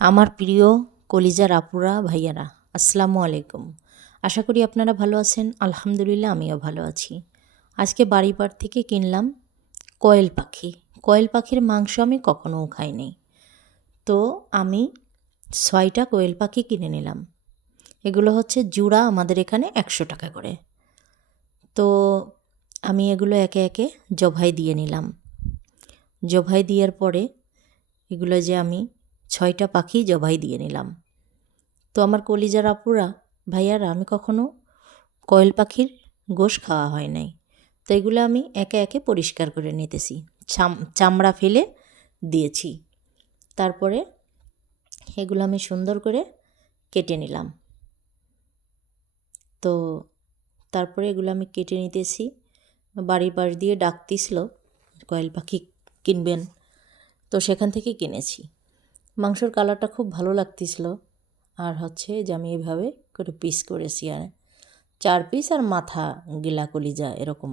আমার প্রিয় কলিজার আপুরা ভাইয়ারা, আসসালামু আলাইকুম। আশা করি আপনারা ভালো আছেন। আলহামদুলিল্লাহ আমিও ভালো আছি। আজকে বাড়িপাড় থেকে কিনলাম কোয়েল পাখি। কোয়েল পাখির মাংস আমি কখনোও খাইনি। তো আমি 6টা কোয়েল পাখি কিনে নিলাম। এগুলো হচ্ছে জোড়া আমাদের এখানে 100 টাকা করে। তো আমি এগুলো একে একে জবাই দিয়ে নিলাম। জবাই দেওয়ার পরে এগুলো যে আমি 6টা পাখি জবাই দিয়ে নিলাম। তো আমার কলিজার আপুরা ভাইয়ারা, আমি কখনো কোয়েল পাখির গোশ খাওয়া হয় নাই। তো এগুলো আমি একে একে পরিষ্কার করে নিতেছি, চামড়া ফেলে দিয়েছি। তারপরে এগুলো আমি সুন্দর করে কেটে নিলাম। তো তারপরে এগুলো আমি কেটে নিতেছি। বাড়ির পাশ দিয়ে ডাকতেছিল কোয়েল পাখি কিনবেন, তো সেখান থেকে কিনেছি। মাংসর কালারটা খুব ভালো লাগতেছিল। আর হচ্ছে যে আমি এভাবে করে পিস করেছি, আর 4 পিস, আর মাথা গিলা কলিজা এরকম,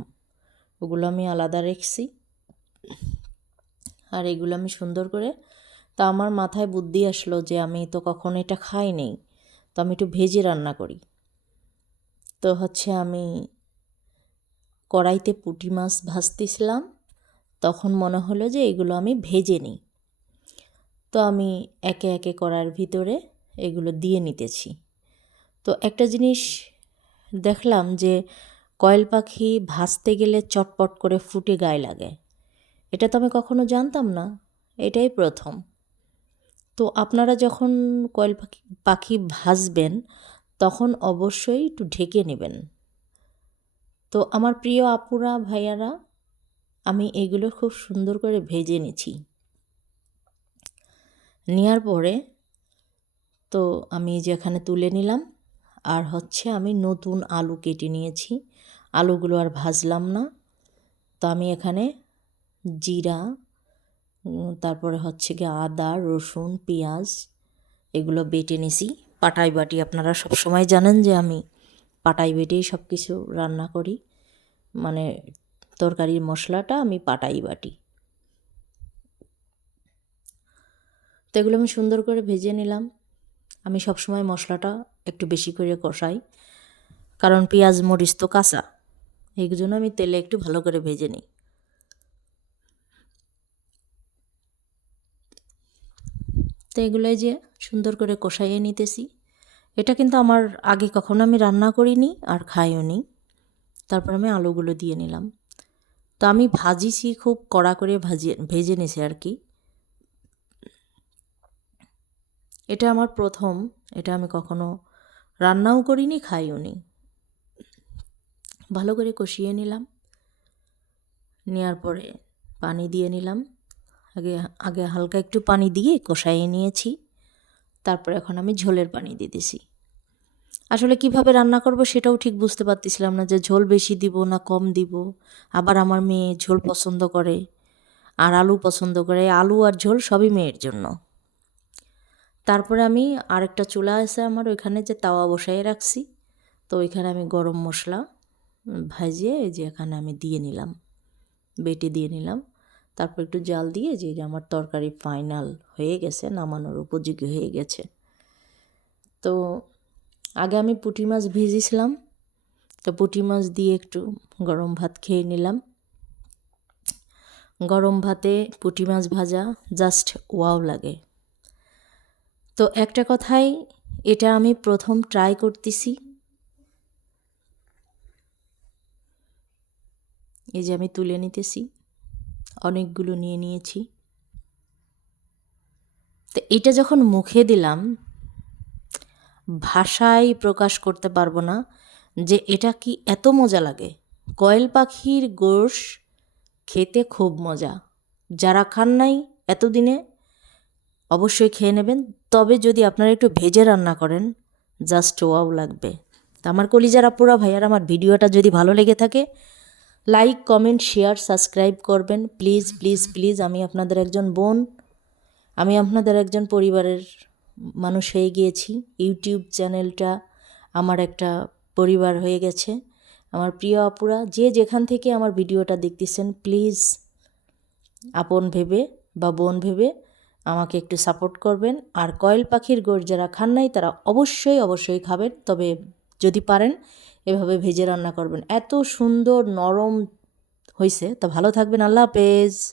ওগুলো আমি আলাদা রেখেছি। আর এগুলো আমি সুন্দর করে, তা আমার মাথায় বুদ্ধি আসলো যে আমি তো কখনো এটা খাইনি, তো আমি একটু ভেজে রান্না করি। তো হচ্ছে আমি কড়াইতে পুঁটি মাছ ভাজতেছিলাম, তখন মনে হলো যে এগুলো আমি ভেজে নিই। তো আমি একে একে কড়াইয়ের ভিতরে এগুলো দিয়ে নিতেছি। তো একটা জিনিস দেখলাম যে কোয়েল পাখি ভাজতে গেলে চটপট করে ফুটে গায়ে লাগে। এটা তো আমি কখনো জানতাম না, এটাই প্রথম। তো আপনারা যখন কোয়েল পাখি ভাজবেন তখন অবশ্যই একটু ঢেকে নেবেন। তো আমার প্রিয় আপুরা ভাইয়ারা, আমি এগুলো খুব সুন্দর করে ভেজে নিয়েছি। নেওয়ার পরে তো আমি যেখানে তুলে নিলাম। আর হচ্ছে আমি নতুন আলু কেটে নিয়েছি, আলুগুলো আর ভাজলাম না। তো আমি এখানে জিরা, তারপরে হচ্ছে গিয়ে আদা, রসুন, পেঁয়াজ এগুলো বেটে নিছি পাটাই বাটি। আপনারা সব সময় জানেন যে আমি পাটাই বেটেই সব কিছু রান্না করি, মানে তরকারির মশলাটা আমি পাটাই বাটি। তো এগুলো আমি সুন্দর করে ভেজে নিলাম। আমি সবসময় মশলাটা একটু বেশি করে কষাই, কারণ পেঁয়াজ মরিচ তো কাঁচা, এই জন্য আমি তেলে একটু ভালো করে ভেজে নিই। তো এগুলোই যে সুন্দর করে কষাইয়ে নিতেছি। এটা কিন্তু আমার আগে কখনো আমি রান্না করিনি আর খাইও নি। তারপর আমি আলুগুলো দিয়ে নিলাম। তো আমি ভাজিছি, খুব কড়া করে ভেজে নিছি আর কি। এটা আমার প্রথম, এটা আমি কখনো রান্নাও করিনি, খাইও নি। ভালো করে কষিয়ে নিলাম। নেওয়ার পরে পানি দিয়ে নিলাম। আগে আগে হালকা একটু পানি দিয়ে কষাইয়ে নিয়েছি। তারপর এখন আমি ঝোলের পানি দিতেছি। আসলে কিভাবে রান্না করব সেটাও ঠিক বুঝতে পারতেছিলাম না, যে ঝোল বেশি দিব না কম দিব। আবার আমার মেয়ে ঝোল পছন্দ করে আর আলু পছন্দ করে, আলু আর ঝোল সবই মেয়ের জন্য। তারপরে আমি আরেকটা চুলা আছে আমার, ওইখানে যে তাওয়া বসাই রাখছি। তো ওইখানে আমি গরম মশলা ভাজিয়ে এই যে এখানে আমি দিয়ে নিলাম, বেটে দিয়ে নিলাম। তারপর একটু জাল দিয়ে যে আমার তরকারি ফাইনাল হয়ে গেছে, নামানোর উপযোগী হয়ে গেছে। তো আগে আমি পুঁটি মাছ ভেজেছিলাম, তো পুঁটি মাছ দিয়ে একটু গরম ভাত খেয়ে নিলাম। গরম ভাতে পুঁটি মাছ ভাজা জাস্ট ওয়াও লাগে। তো একটা কথাই, এটা আমি প্রথম ট্রাই করতেছি। এই যে আমি তুলে নিতেছি, অনেকগুলো নিয়ে নিয়েছি। তো এটা যখন মুখে দিলাম, ভাষায় প্রকাশ করতে পারবো না যে এটা কি এত মজা লাগে। কোয়েল পাখির গোশ খেতে খুব মজা। যারা খান নাই এতদিনে অবশ্যই খেয়ে নেবেন। তবে যদি আপনারা একটু ভেজে রান্না করেন, জাস্ট ওয়াও লাগবে। তো আমার কলিজার আপুরা ভাইয়ার, আমার ভিডিওটা যদি ভালো লেগে থাকে, লাইক, কমেন্ট, শেয়ার, সাবস্ক্রাইব করবেন প্লিজ প্লিজ প্লিজ। আমি আপনাদের একজন বোন, আমি আপনাদের একজন পরিবারের মানুষ হয়ে গিয়েছি। ইউটিউব চ্যানেলটা আমার একটা পরিবার হয়ে গেছে। আমার প্রিয় আপুরা, যে যেখান থেকে আমার ভিডিওটা দেখতেছেন, প্লিজ আপন ভেবে বা বোন ভেবে আমাকে একটু সাপোর্ট করবেন। আর কয়েল পাখির গোশত যারা খান নাই তারা অবশ্যই খাবেন, তবে যদি পারেন এভাবে ভেজে রান্না করবেন। এত সুন্দর নরম হয়েছে। তো ভালো থাকবেন, আল্লাহ হাফেজ।